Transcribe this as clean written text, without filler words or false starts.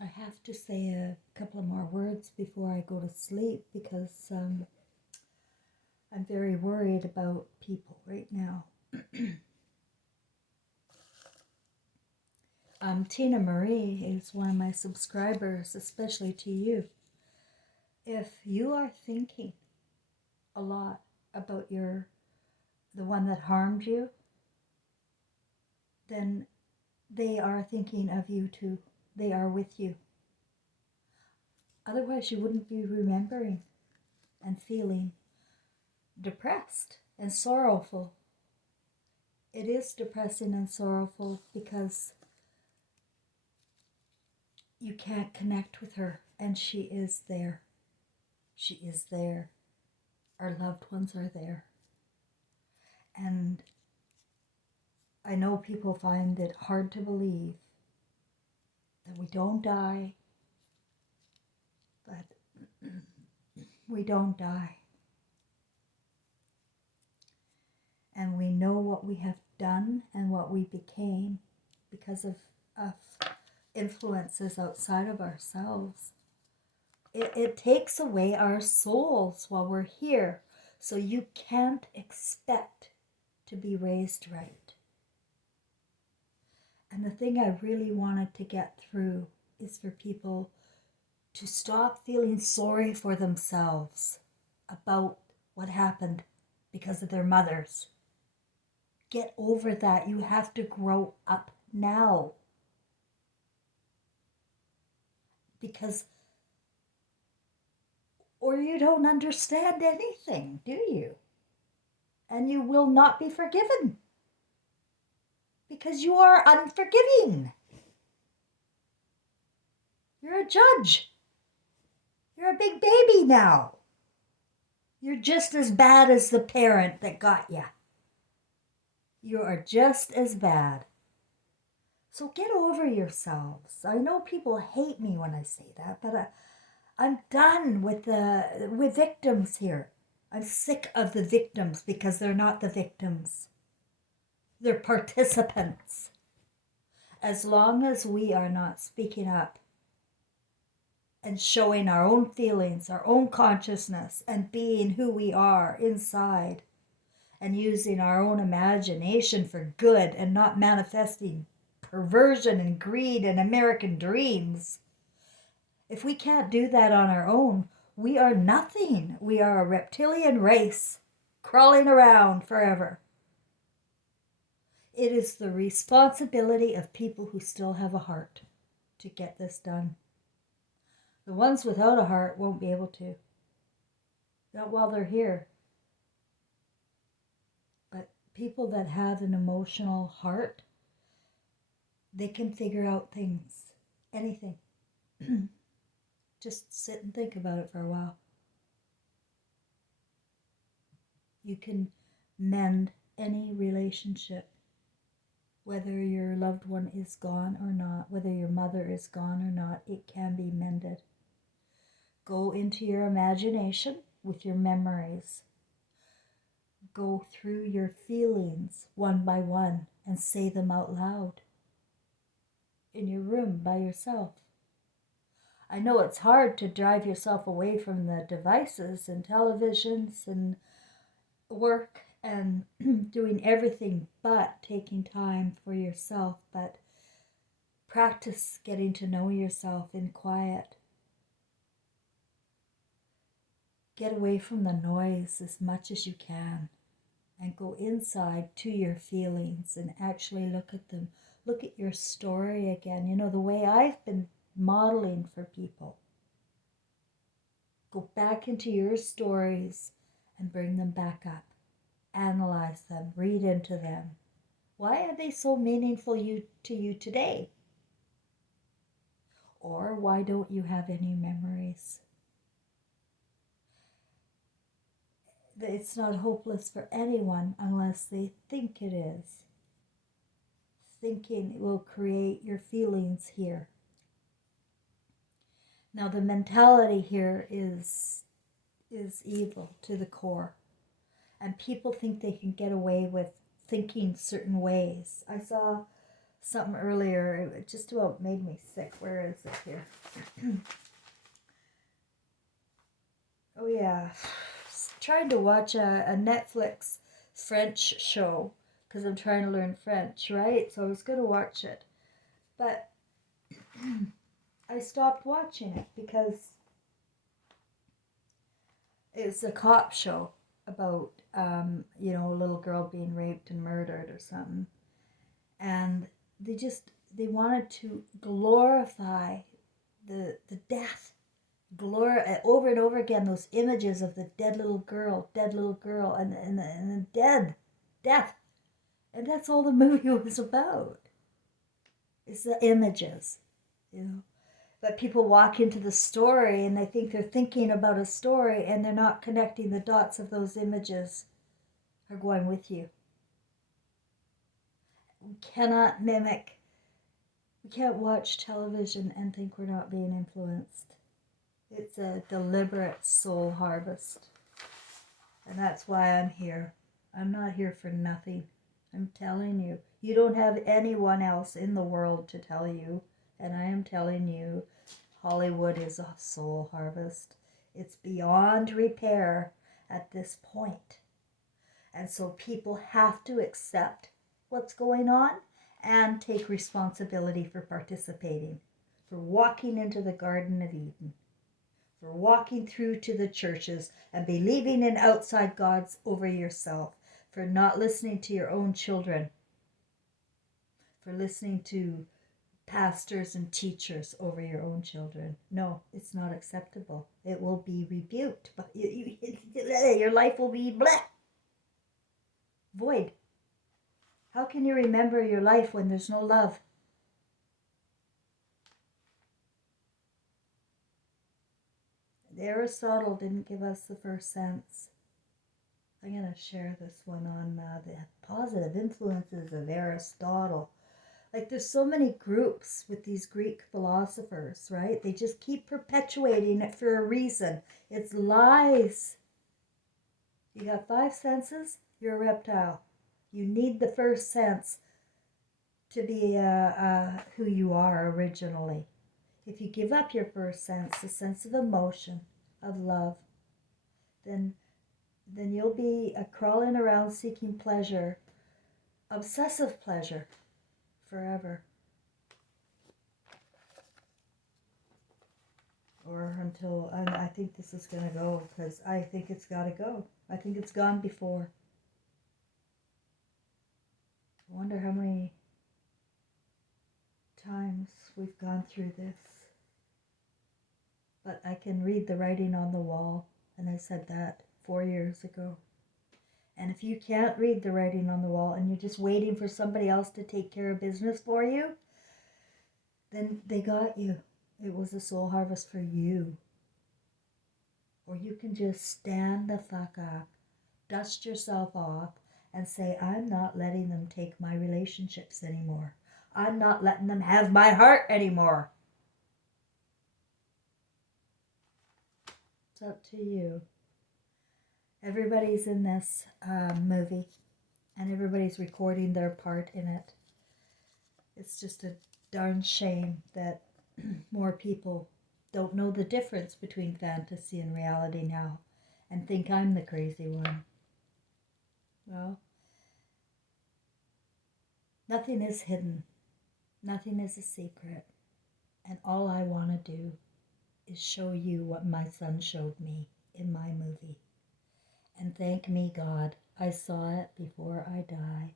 I have to say a couple of more words before I go to sleep because I'm very worried about people right now. Tina Marie is one of my subscribers, especially to you. If you are thinking a lot about the one that harmed you, then they are thinking of you too. They are with you. Otherwise, you wouldn't be remembering and feeling depressed and sorrowful. It is depressing and sorrowful because you can't connect with her, and she is there. She is there. Our loved ones are there. And I know people find it hard to believe that we don't die, but we don't die. And we know what we have done and what we became because of influences outside of ourselves. It takes away our souls while we're here, so you can't expect to be raised right. And the thing I really wanted to get through is for people to stop feeling sorry for themselves about what happened because of their mothers. Get over that. You have to grow up now. Because, or you don't understand anything, do you? And you will not be forgiven. Because you are unforgiving. You're a judge. You're a big baby now. You're just as bad as the parent that got you. You are just as bad. So get over yourselves. I know people hate me when I say that, but I'm done with victims here. I'm sick of the victims because they're not the victims. They're participants. As long as we are not speaking up and showing our own feelings, our own consciousness, and being who we are inside, and using our own imagination for good and not manifesting perversion and greed and American dreams. If we can't do that on our own, we are nothing. We are a reptilian race crawling around forever. It is the responsibility of people who still have a heart to get this done. The ones without a heart won't be able to. Not while they're here. But people that have an emotional heart, they can figure out things. Anything. Just sit and think about it for a while. You can mend any relationship, whether your loved one is gone or not, whether your mother is gone or not, it can be mended. Go into your imagination with your memories. Go through your feelings one by one and say them out loud in your room by yourself. I know it's hard to drive yourself away from the devices and televisions and work and doing everything but taking time for yourself, but practice getting to know yourself in quiet. Get away from the noise as much as you can and go inside to your feelings and actually look at them. Look at your story again. You know, the way I've been modeling for people. Go back into your stories and bring them back up. Analyze them, read into them. Why are they so meaningful to you today? Or why don't you have any memories? It's not hopeless for anyone unless they think it is. Thinking will create your feelings here. Now the mentality here is evil to the core. And people think they can get away with thinking certain ways. I saw something earlier. It just about made me sick. Where is it here? Oh yeah, trying to watch a Netflix French show because I'm trying to learn French, right? So I was gonna watch it, but I stopped watching it because it's a cop show about a little girl being raped and murdered or something, and they wanted to glorify the death, over and over again, those images of the dead little girl, and death, and that's all the movie was about. It's the images, you know. But people walk into the story and they think they're thinking about a story, and they're not connecting the dots of those images are going with you. We cannot mimic. We can't watch television and think we're not being influenced. It's a deliberate soul harvest. And that's why I'm here. I'm not here for nothing. I'm telling you. You don't have anyone else in the world to tell you. And I am telling you, Hollywood is a soul harvest. It's beyond repair at this point. And so people have to accept what's going on and take responsibility for participating, for walking into the Garden of Eden, for walking through to the churches and believing in outside gods over yourself, for not listening to your own children, for listening to pastors and teachers over your own children. No, it's not acceptable. It will be rebuked, but your life will be void. How can you remember your life when there's no love? Aristotle didn't give us the first sense. I'm going to share this one on the positive influences of Aristotle. Like, there's so many groups with these Greek philosophers, right? They just keep perpetuating it for a reason. It's lies. You got 5 senses, you're a reptile. You need the first sense to be who you are originally. If you give up your first sense, the sense of emotion, of love, then you'll be crawling around seeking pleasure, obsessive pleasure, forever. Or until I think this is going to go, because I think it's got to go. I think it's gone before. I wonder how many times we've gone through this. But I can read the writing on the wall, and I said that 4 years ago. And if you can't read the writing on the wall and you're just waiting for somebody else to take care of business for you, then they got you. It was a soul harvest for you. Or you can just stand the fuck up, dust yourself off, and say, I'm not letting them take my relationships anymore. I'm not letting them have my heart anymore. It's up to you. Everybody's in this movie, and everybody's recording their part in it. It's just a darn shame that more people don't know the difference between fantasy and reality now and think I'm the crazy one. Well, nothing is hidden. Nothing is a secret. And all I want to do is show you what my son showed me in my movie. And thank me, God, I saw it before I die.